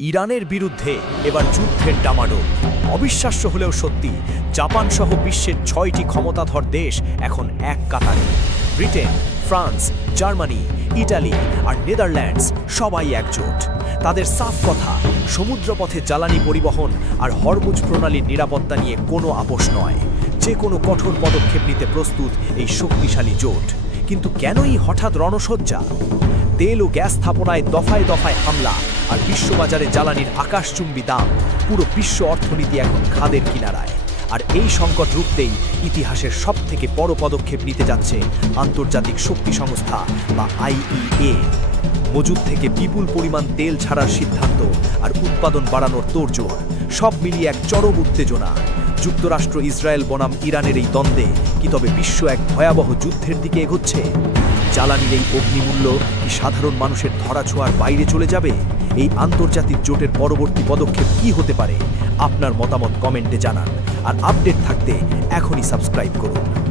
ইরানের বিরুদ্ধে এবার যুদ্ধের ডামাডোল। অবিশ্বাস্য হলেও সত্যি, জাপান সহ বিশ্বের ৬টি ক্ষমতাধর দেশ এখন এক কাতারে। ব্রিটেন, ফ্রান্স, জার্মানি, ইটালি আর নেদারল্যান্ডস সবাই একজোট। তাদের সাফ কথা, সমুদ্রপথে জ্বালানি পরিবহন আর হরমুজ প্রণালীর নিরাপত্তা নিয়ে কোনো আপোষ নয়। যে কোনো কঠোর পদক্ষেপ নিতে প্রস্তুত এই শক্তিশালী জোট। কিন্তু কেনই হঠাৎ রণসজ্জা? তেল ও গ্যাস স্থাপনায় দফায় দফায় হামলা আর বিশ্ববাজারে জ্বালানির আকাশচুম্বী দাম, পুরো বিশ্ব অর্থনীতি এখন খাদের কিনারায়। আর এই সংকট রুখতেই ইতিহাসের সবথেকে বড় পদক্ষেপ নিতে যাচ্ছে আন্তর্জাতিক শক্তি সংস্থা বা IEA। মজুদ থেকে বিপুল পরিমাণ তেল ছাড়ার সিদ্ধান্ত আর উৎপাদন বাড়ানোর তোড়জোড়, সব মিলিয়ে এক চরম উত্তেজনা। যুক্তরাষ্ট্র ইসরায়েল বনাম ইরানের এই দ্বন্দ্বে কি তবে বিশ্ব এক ভয়াবহ যুদ্ধের দিকে এগোচ্ছে? জ্বালানির এই অগ্নিমূল্য কি সাধারণ মানুষের ধরাছোঁয়ার বাইরে চলে যাবে? এই আন্তর্জাতিক জোটের পরবর্তী পদক্ষেপ কি হতে পারে? আপনার মতামত কমেন্টে জানান। আর আপডেট থাকতে এখনই সাবস্ক্রাইব করুন।